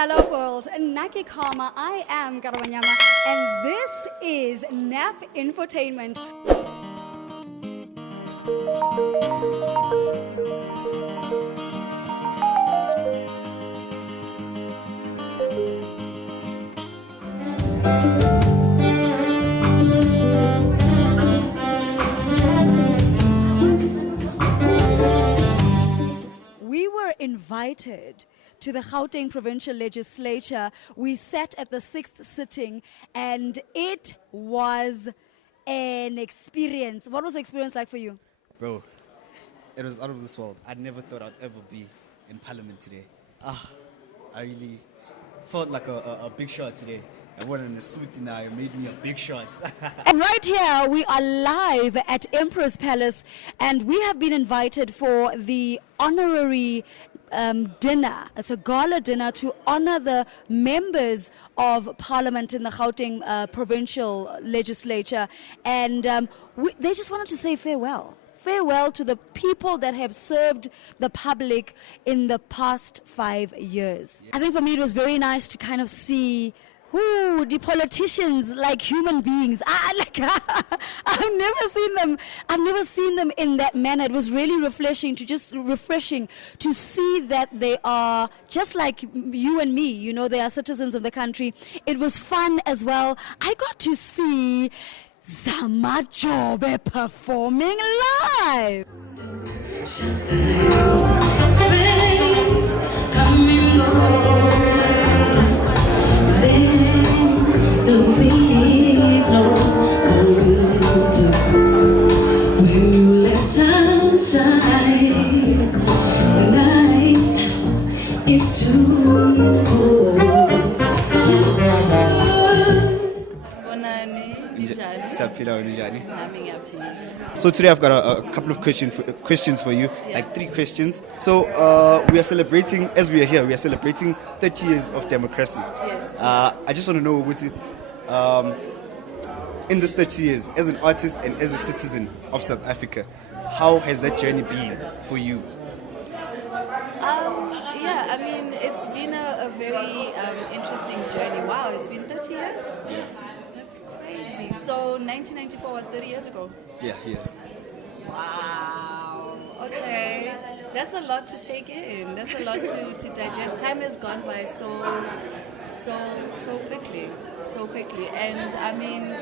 Hello world, Naki Kama, I am Garawanyama, and this is Knapp Infotainment. We were invited to the Gauteng Provincial Legislature. We sat at the 6th sitting, and it was an experience. What was the experience like for you? Bro, it was out of this world. I never thought I'd ever be in Parliament today. I really felt like a big shot today. I went in a suit now, it made me a big shot. And right here, we are live at Emperor's Palace, and we have been invited for the honorary dinner. It's a gala dinner to honor the members of Parliament in the Gauteng Provincial Legislature. And they just wanted to say farewell. Farewell to the people that have served the public in the past 5 years. I think for me it was very nice to kind of see the politicians like human beings. I've never seen them in that manner. It was really refreshing to see that they are just like you and me. You know, they are citizens of the country. It was fun as well. I got to see Zamajobe performing live. Friends come and go. The wind is on when you let outside, the night is too cold. So today I've got a couple of questions for you, like 3 questions. So we are celebrating, as we are here, we are celebrating 30 years of democracy. Yes. I just want to know, in this 30 years, as an artist and as a citizen of South Africa, how has that journey been for you? Yeah, I mean, it's been a very interesting journey. Wow, it's been 30 years? Yeah. That's crazy. So 1994 was 30 years ago? Yeah. Wow. Okay. That's a lot to take in. That's a lot to digest. Time has gone by so quickly. So quickly. And I mean,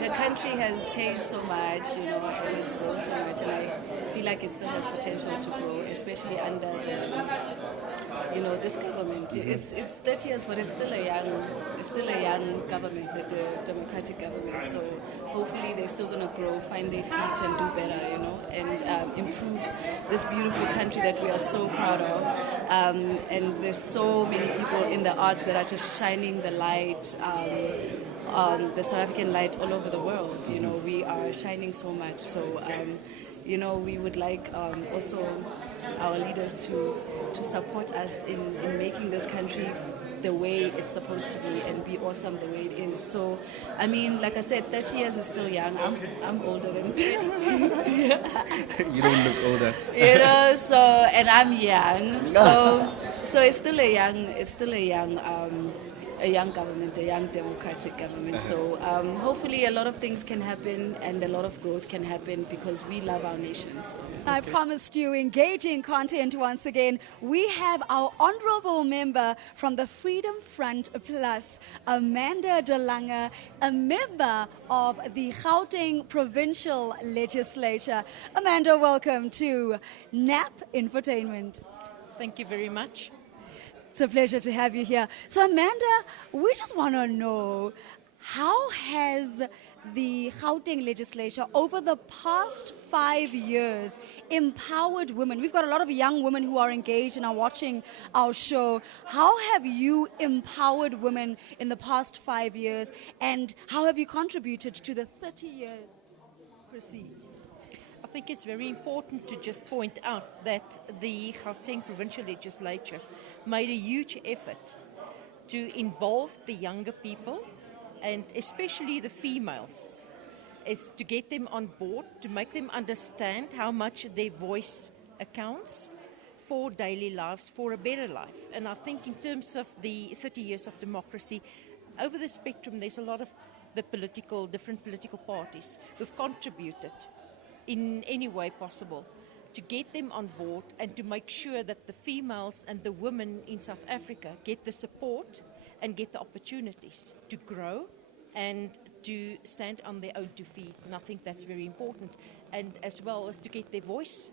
the country has changed so much, you know, and it's grown so much, and I feel like it still has potential to grow, especially under this government. Mm-hmm. It's 30 years, but it's still a young government, the democratic government. So hopefully they're still gonna grow, find their feet, and do better, you know, and improve this beautiful country that we are so proud of. And there's so many people in the arts that are just shining the light, the South African light all over the world. You know, we are shining so much. So, we would like also our leaders to support us in making this country the way it's supposed to be and be awesome the way it is. So, I mean, like I said, 30 years is still young. I'm older than You don't look older. You know, so, and I'm young. So it's still a young government, a young democratic government. So hopefully a lot of things can happen and a lot of growth can happen because we love our nation. So. I promised you engaging content once again. We have our honorable member from the Freedom Front Plus, Amanda De Lange, a member of the Gauteng Provincial Legislature. Amanda, welcome to Knapp Infotainment. Thank you very much. It's a pleasure to have you here. So Amanda, we just want to know, how has the Gauteng legislature over the past 5 years empowered women? We've got a lot of young women who are engaged and are watching our show. How have you empowered women in the past 5 years, and how have you contributed to the 30 years proceed? I think it's very important to just point out that the Gauteng Provincial Legislature made a huge effort to involve the younger people, and especially the females, is to get them on board, to make them understand how much their voice accounts for daily lives, for a better life. And I think in terms of the 30 years of democracy, over the spectrum, there's a lot of the different political parties who've contributed in any way possible to get them on board and to make sure that the females and the women in South Africa get the support and get the opportunities to grow and to stand on their own 2 feet. And I think that's very important. And as well as to get their voice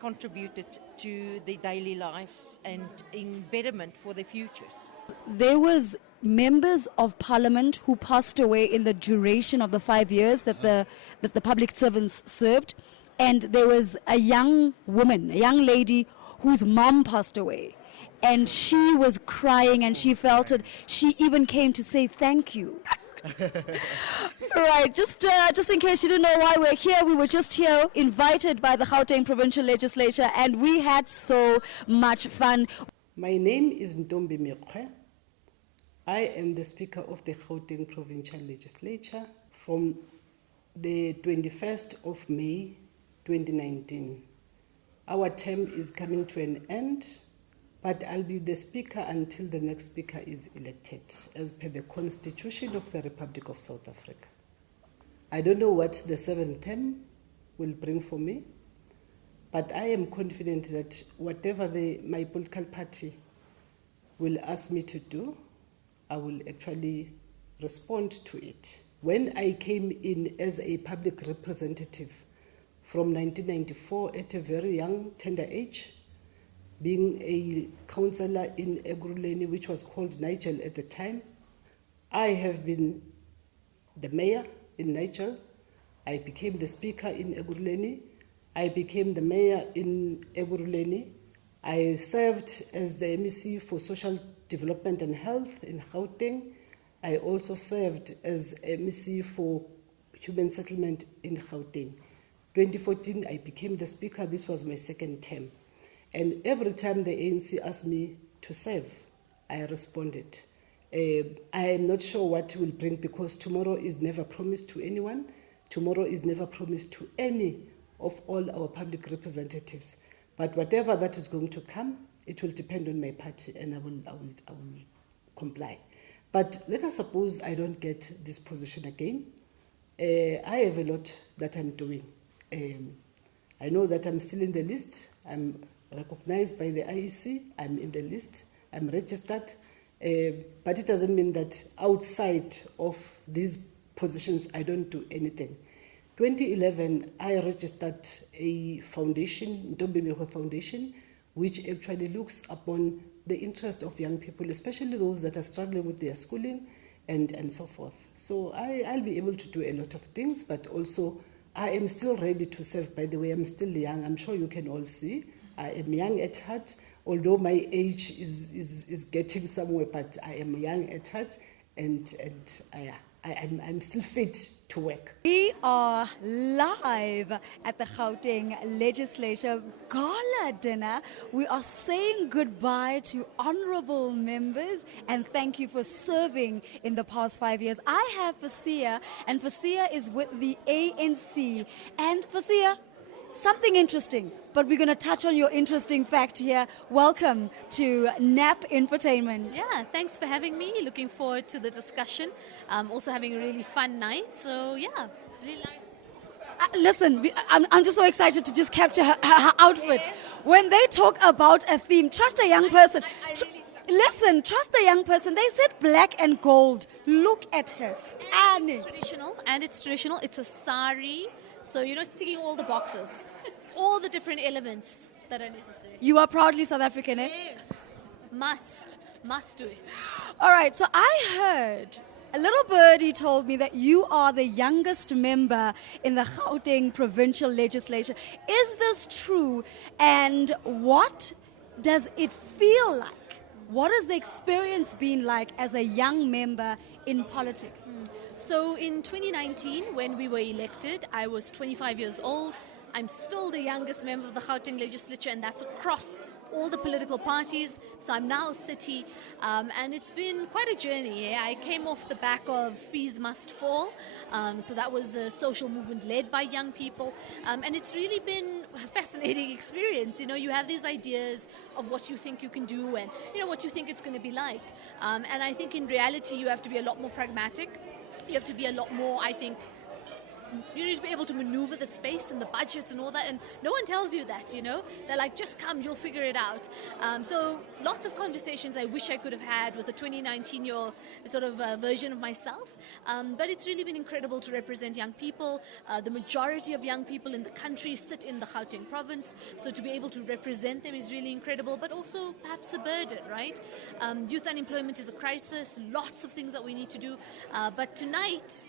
contributed to their daily lives and in betterment for their futures. There was members of parliament who passed away in the duration of the 5 years that the public servants served. And there was a young woman, a young lady whose mom passed away. And she was crying and she felt it. She even came to say thank you. Right, just in case you didn't know why we're here, we were just here invited by the Gauteng Provincial Legislature and we had so much fun. My name is Ntombi Mekwe. I am the Speaker of the Gauteng Provincial Legislature from the 21st of May 2019. Our term is coming to an end, but I'll be the Speaker until the next Speaker is elected, as per the Constitution of the Republic of South Africa. I don't know what the 7th term will bring for me, but I am confident that whatever my political party will ask me to do, I will actually respond to it. When I came in as a public representative from 1994 at a very young, tender age, being a councillor in Ekurhuleni, which was called Nigel at the time, I have been the mayor in Nigel. I became the speaker in Ekurhuleni. I became the mayor in Ekurhuleni. I served as the MEC for Social Development and Health in Gauteng. I also served as MEC for Human Settlement in Gauteng. 2014, I became the speaker. This was my 2nd term. And every time the ANC asked me to serve, I responded. I am not sure what will bring, because tomorrow is never promised to anyone. Tomorrow is never promised to any of all our public representatives. But whatever that is going to come, it will depend on my party, and I will comply. But let us suppose I don't get this position again. I have a lot that I'm doing. I know that I'm still in the list. I'm recognized by the IEC. I'm in the list. I'm registered. But it doesn't mean that outside of these positions, I don't do anything. 2011, I registered a foundation, Ntombi Mekwe Foundation, which actually looks upon the interest of young people, especially those that are struggling with their schooling and so forth. So I'll be able to do a lot of things, but also I am still ready to serve. By the way, I'm still young. I'm sure you can all see. I am young at heart, although my age is getting somewhere, but I am young at heart, and I'm still fit to work. We are live at the Gauteng Legislature Gala dinner. We are saying goodbye to honorable members and thank you for serving in the past 5 years. I have Fasia, and Fasia is with the ANC. And Fasia, something interesting, but we're going to touch on your interesting fact here. Welcome to Knapp Infotainment. Yeah, thanks for having me. Looking forward to the discussion. Also having a really fun night. So yeah, really nice. Listen, I'm just so excited to just capture her outfit. Yes. When they talk about a theme, trust a young person. Listen, trust a young person. They said black and gold. Look at her, stunning. It's traditional. It's a sari. So you're not ticking all the boxes, all the different elements that are necessary. You are proudly South African, eh? Yes, must do it. All right, so I heard, a little birdie told me that you are the youngest member in the Gauteng Provincial Legislature. Is this true? And what does it feel like? What has the experience been like as a young member in politics? So in 2019, when we were elected, I was 25 years old. I'm still the youngest member of the Gauteng Legislature, and that's across all the political parties. So I'm now 30, and it's been quite a journey. Yeah? I came off the back of Fees Must Fall. So that was a social movement led by young people. And it's really been fascinating experience. You know, you have these ideas of what you think you can do and, you know, what you think it's going to be like. And I think in reality, you have to be a lot more pragmatic. You have to be a lot more, I think, you need to be able to maneuver the space and the budgets and all that, and no one tells you that, you know. They're like, just come, you'll figure it out. So lots of conversations I wish I could have had with a 20-19-year sort of version of myself. But it's really been incredible to represent young people. The majority of young people in the country sit in the Gauteng province, so to be able to represent them is really incredible, but also perhaps a burden, right? Youth unemployment is a crisis, lots of things that we need to do. But tonight,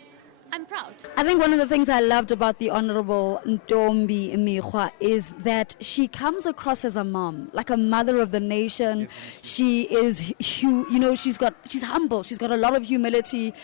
I'm proud. I think one of the things I loved about the Honorable Ntombi Mikhwa is that she comes across as a mom, like a mother of the nation. She is, she's humble. She's got a lot of humility.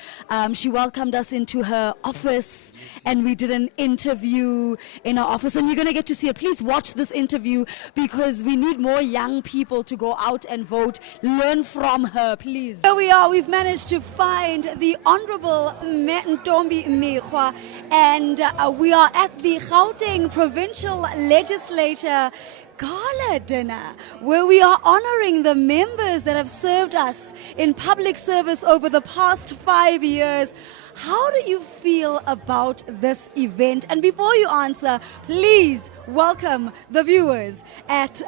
She welcomed us into her office, and we did an interview in her office, and you're going to get to see it. Please watch this interview because we need more young people to go out and vote. Learn from her, please. Here we are. We've managed to find the Honorable Ntombi Mikhwa, and we are at the Gauteng Provincial Legislature Gala dinner, where we are honoring the members that have served us in public service over the past 5 years. How do you feel about this event? And before you answer, please welcome the viewers at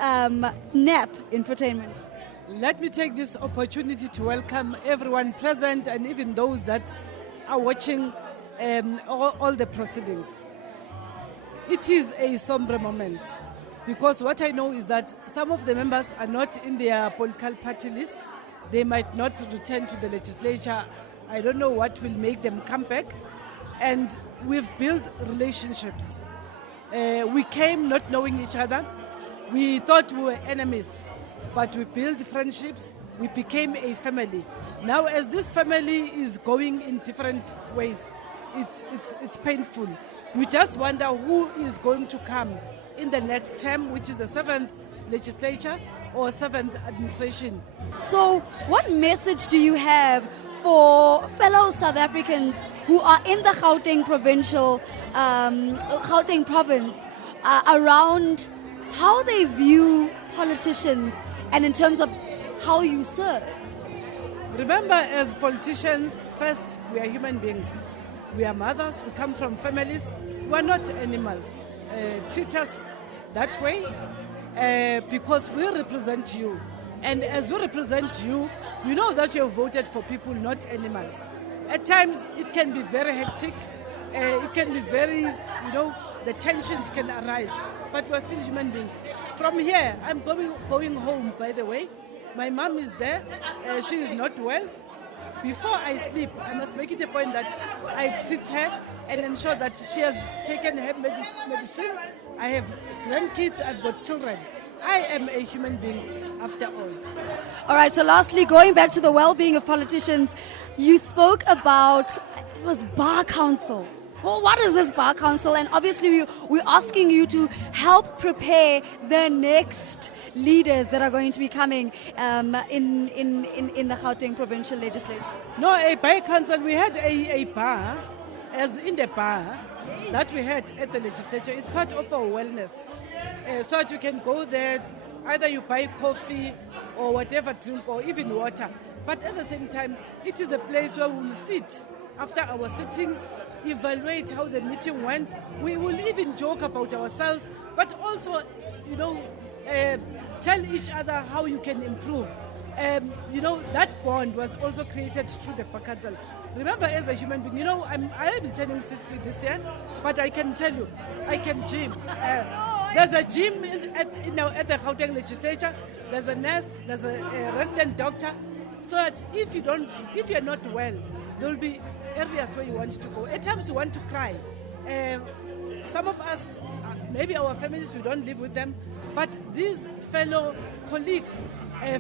Knapp Infotainment. Let me take this opportunity to welcome everyone present and even those that are watching all the proceedings. It is a somber moment because what I know is that some of the members are not in their political party list. They might not return to the legislature. I don't know what will make them come back. And we've built relationships. We came not knowing each other. We thought we were enemies, but we built friendships. We became a family. Now, as this family is going in different ways, it's painful. We just wonder who is going to come in the next term, which is the 7th legislature or 7th administration. So what message do you have for fellow South Africans who are in the Gauteng province around how they view politicians and in terms of how you serve? Remember, as politicians, first, we are human beings. We are mothers, we come from families. We are not animals. Treat us that way because we represent you. And as we represent you, you know that you have voted for people, not animals. At times, it can be very hectic. It can be very, the tensions can arise. But we are still human beings. From here, I'm going home, by the way. My mom is there. She is not well. Before I sleep, I must make it a point that I treat her and ensure that she has taken her medicine. I have grandkids, I've got children. I am a human being after all. All right, so lastly, going back to the well-being of politicians, you spoke about, it was Bar Council. Well, what is this Bar Council? And obviously, we're asking you to help prepare the next leaders that are going to be coming in the Gauteng Provincial Legislature. No, a Bar Council, we had a bar, as in the bar that we had at the legislature. It's part of our wellness. So that you can go there, either you buy coffee or whatever drink or even water. But at the same time, it is a place where we will sit after our sittings, evaluate how the meeting went. We will even joke about ourselves, but also, tell each other how you can improve. That bond was also created through the Bar Council. Remember, as a human being, I'll be turning 60 this year, but I can tell you, I can gym. There's a gym at the Gauteng legislature. There's a nurse, there's a resident doctor, so that if you're not well, there will be areas where you want to go. At times you want to cry. Some of us, maybe our families, we don't live with them, but these fellow colleagues,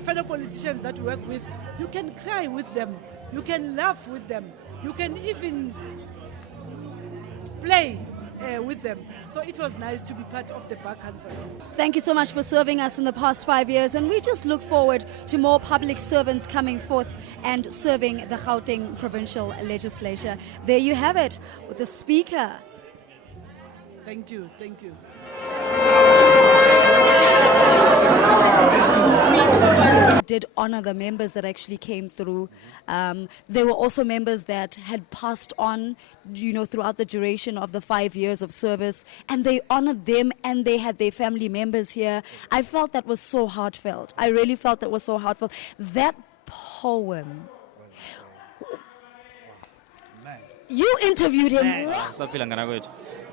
fellow politicians that we work with, you can cry with them, you can laugh with them, you can even play with them. So it was nice to be part of the Bar Council. Thank you so much for serving us in the past 5 years, and we just look forward to more public servants coming forth and serving the Gauteng Provincial Legislature. There you have it, with the Speaker. Thank you. did honor the members that actually came through. There were also members that had passed on, throughout the duration of the 5 years of service, and they honored them, and they had their family members here. I felt that was so heartfelt. I really felt that was so heartfelt. That poem. You interviewed him.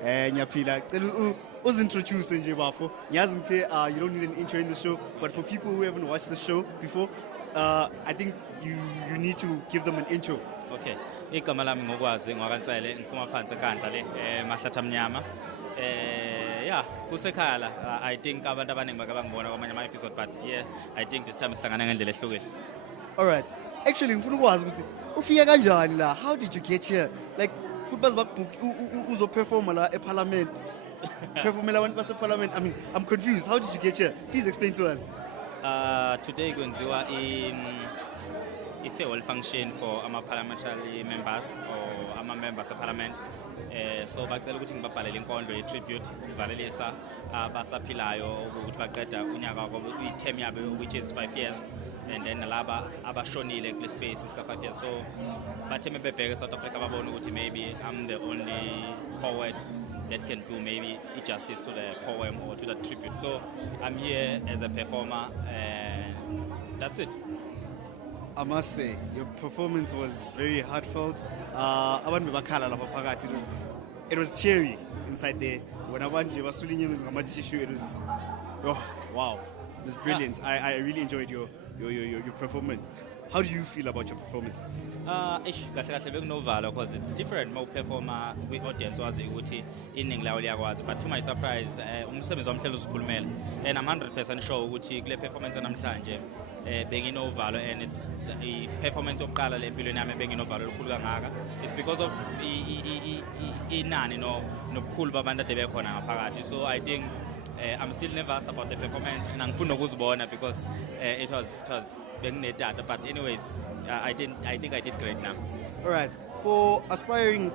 Nyaphila, introduce nje bafo. Ngiyazi ngithi you don't need an intro in the show, but for people who haven't watched the show before, I think you need to give them an intro. Okay. Igama lami ngokwazi ngwakaNsele ngiphuma phansi eKhandla le Mahlatha Mnyama. Yeah, kusekhaya la. I think abantu abaningi bake bangibona kwamanye ama episode, but yeah, I think this time sihlangana ngendlela ehlukile. All right. Actually ngifuna ukwazi ukuthi ufika kanjani la? How did you get here? Like kubazi bakbook uzo perform la eParliament. Performela abantu base Parliament. I mean, I'm confused. How did you get here? Please explain to us. Today kwenziwa i-farewell function for ama-parliamentary members or ama-members of-parliament. So bacela ukuthi ngibabhalele inkondlo ye-tribute Kuvaleliswa abasaphilayo ukuthi baqeda unyaka wabo i-term yabo which is 5 years, and then laba abashonile kule space sika 5 years. So bathe mebebheke South Africa babona ukuthi maybe I'm the only poet that can do maybe justice to the poem or to the tribute. So I'm here as a performer, and that's it. I must say, your performance was very heartfelt. It was teary inside there. When I went to tissue, it was, oh wow, it was brilliant. Yeah. I really enjoyed your performance. How do you feel about your performance? Because it's different more performer with audience wazi ukuthi iningi lawo liyakwazi, but to my surprise umsebenzi wamhlela uzikhulumela, and I'm 100% sure ukuthi kule performance namhlanje benginovalo, and it's the performance yokuqala le empilweni yami benginovalo olukhulu kangaka. It's because of inani nobukhulu babantu ade bekhona ngaphakathi. So I think I'm still nervous about the performance, and angifuna ukuzibona because it was benginedata, but anyways I think I did great now. All right, for aspiring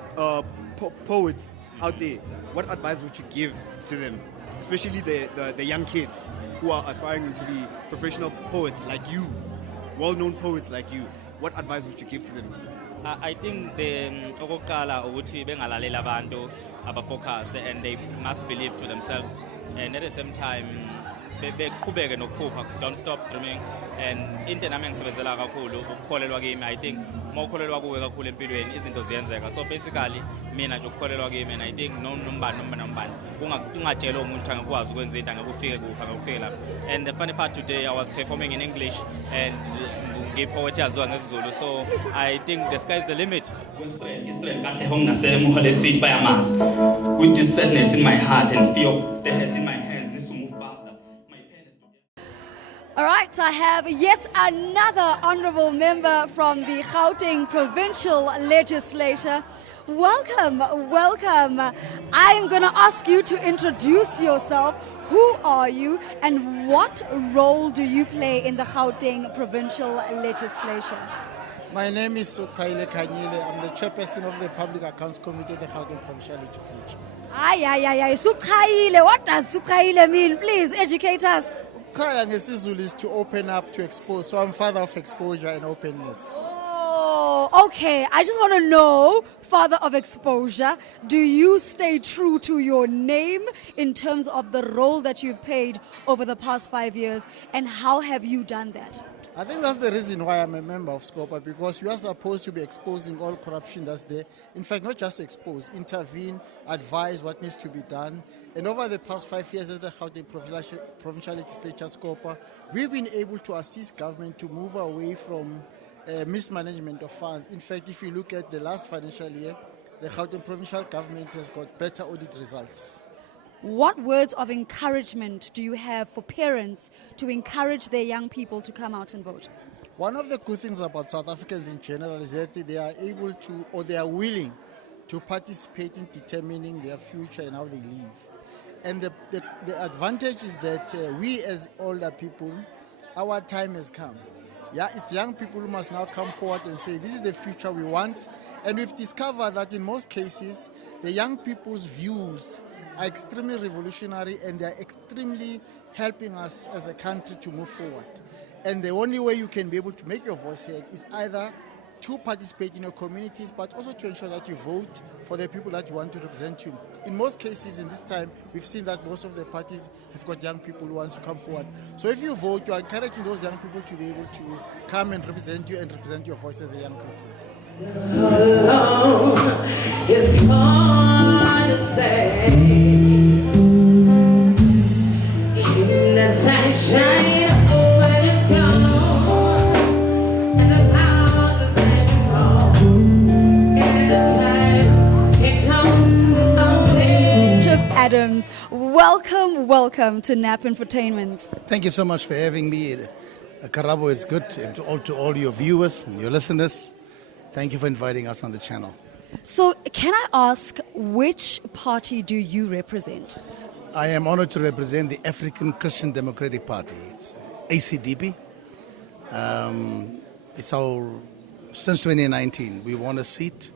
poets out there, what advice would you give to them, especially the young kids who are aspiring to be professional poets like you, well-known poets like you? What advice would you give to them? I think the okokuqala ukuthi bengalalela abantu abafocus, and they must believe to themselves, and at the same time beqhubeke nokuphupha, don't stop dreaming. And into nami ngisebenzela kakhulu ukukholelwa kimi. I think mawukholelwa kuwe kakhulu empilweni izinto ziyenzeka. So basically mina nje ukukholelwa kimi, and I think nombani ungatshela umuntu ukuthi angakwazi ukwenza into angakufike kupha angakufike lapha. And the funny part today, I was performing in English and ngipoetry yaziwa ngesiZulu, so I think the sky is the limit. Israel kahle hong nasemuhole seat bayamazi, with this sadness in my heart and fear of the head in my hands needs to move faster. My pen is All right, I have yet another honorable member from the Gauteng Provincial Legislature. Welcome, welcome. I'm going to ask you to introduce yourself. Who are you and what role do you play in the Gauteng Provincial Legislature? My name is Suthaile Kanyile. I'm the chairperson of the Public Accounts Committee of the Gauteng Provincial Legislature. Suthaile. What does Suthaile mean? Please educate us. Ukaya ngesizulu is to open up, to expose. So I'm father of exposure and openness. Oh, okay. I just want to know, father of exposure, do you stay true to your name in terms of the role that you've played over the past 5 years, and how have you done that? I think that's the reason why I'm a member of SCOPA, because you are supposed to be exposing all corruption that's there. In fact, not just to expose, intervene, advise what needs to be done. And over the past 5 years as the Gauteng Provincial Legislature SCOPA, we've been able to assist government to move away from mismanagement of funds. In fact, if you look at the last financial year, the Gauteng Provincial Government has got better audit results. What words of encouragement do you have for parents to encourage their young people to come out and vote? One of the good things about South Africans in general is that they are able to, or they are willing to participate in determining their future and how they live. And the advantage is that we as older people, our time has come. Yeah, it's young people who must now come forward and say, this is the future we want. And we've discovered that in most cases, the young people's views are extremely revolutionary, and they're extremely helping us as a country to move forward. And the only way you can be able to make your voice heard is either to participate in your communities, but also to ensure that you vote for the people that you want to represent you. In most cases in this time, we've seen that most of the parties have got young people who want to come forward. So if you vote, you are encouraging those young people to be able to come and represent you and represent your voice as a young person. It's gone to stay. In the sunshine when it's gone, and the house is standing wrong, and the time can come away. Chip Adams, welcome to Knapp Infotainment. Thank you so much for having me. Karabo, it's good. And to all your viewers and your listeners, thank you for inviting us on the channel. So, can I ask, which party do you represent? I am honored to represent the African Christian Democratic Party. It's ACDP. Since 2019, we won a seat,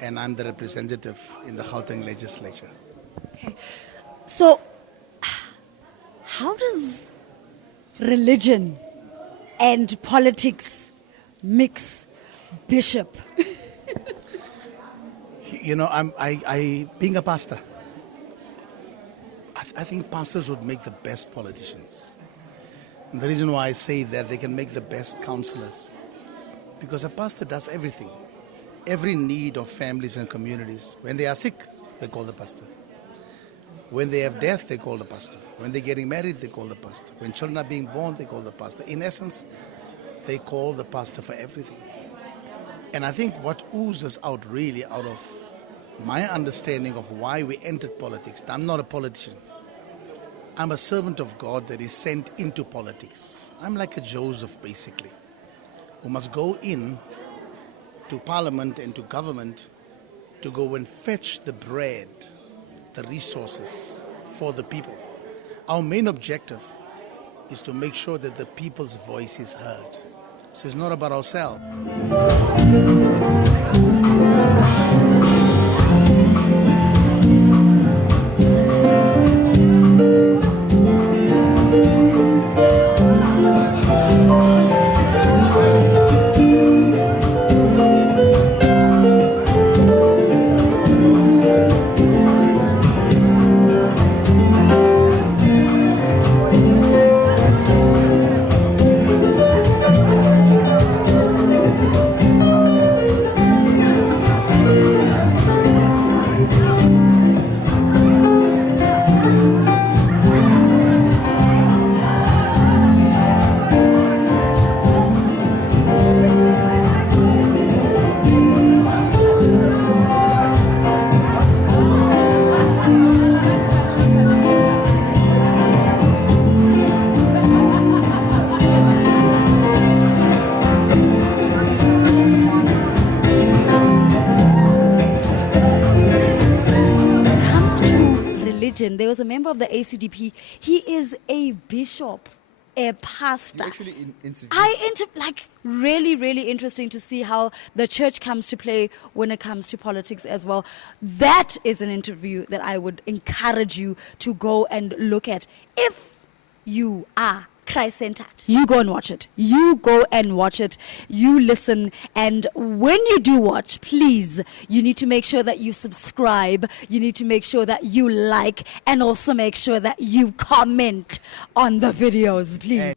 and I'm the representative in the Gauteng legislature. Okay. So, how does religion and politics mix, Bishop? You know, I being a pastor, I think pastors would make the best politicians. And the reason why I say that, they can make the best counselors. Because a pastor does everything. Every need of families and communities. When they are sick, they call the pastor. When they have death, they call the pastor. When they're getting married, they call the pastor. When children are being born, they call the pastor. In essence, they call the pastor for everything. And I think what oozes out really out of my understanding of why we entered politics. I'm not a politician. I'm a servant of God that is sent into politics. I'm like a Joseph, basically, who must go in to parliament and to government to go and fetch the bread, the resources for the people. Our main objective is to make sure that the people's voice is heard. So it's not about ourselves. There was a member of the ACDP. He is a bishop, a pastor. You actually interviewed. Really interesting to see how the church comes to play when it comes to politics as well. That is an interview that I would encourage you to go and look at. If you are Christ-centered, you go and watch it. You go and watch it. You listen. And when you do watch, please, you need to make sure that you subscribe. You need to make sure that you like, and also make sure that you comment on the videos, please.